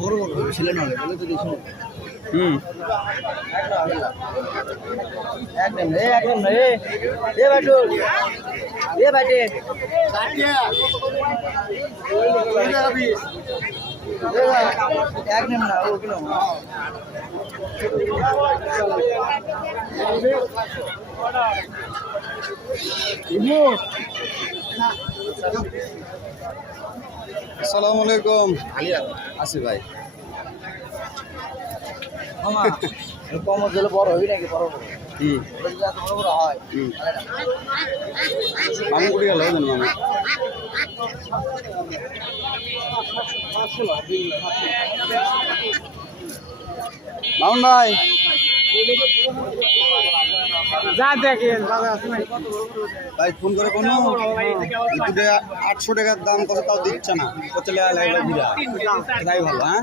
বড় বড় ছিল না বলে তো দেখুন একদম রে একদম রে এ বাটু এ বাটে একদম না ওগুলো আসসালামু আলাইকুম আসি ভাই কমর দিলে বড় হবি নাকি বড় বড় বড় বড় হয় মামু কুড়ি গেল জানো মামু মামুন ভাই যা দেখেন ভাই ফোন করে কোনো 800 টাকার দাম কত তাও দিচ্ছে না কত লাগলো ভিড়া তাই ভালো হ্যাঁ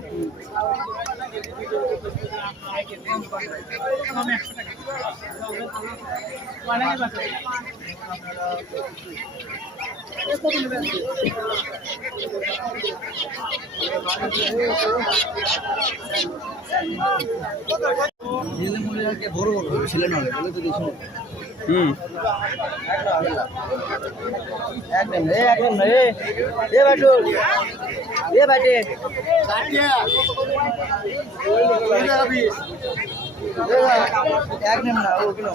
বড় বড় ছিল না বলে তো দেখুন একদম রে একদম রে এ বাটু এ বাটে একদম না ওগুলো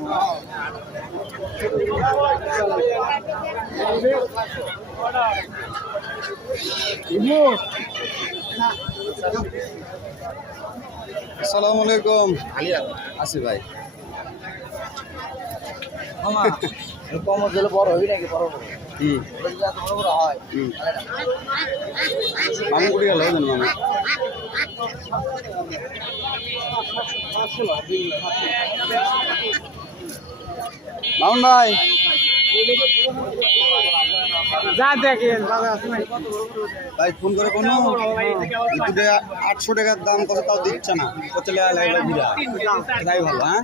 আসসালামু আলাইকুম আসি ভাই কমর দিলে বড় হবি নাকি বড় বড় বড় বড় হয় মামু কুড়ি গেল জানো মামু মামুন ভাই যা দেখেন ভাই ফোন করে কোনো 800 টাকার দাম কত তাও দিচ্ছে না কত লাগলো ভিড়া তাই ভালো হ্যাঁ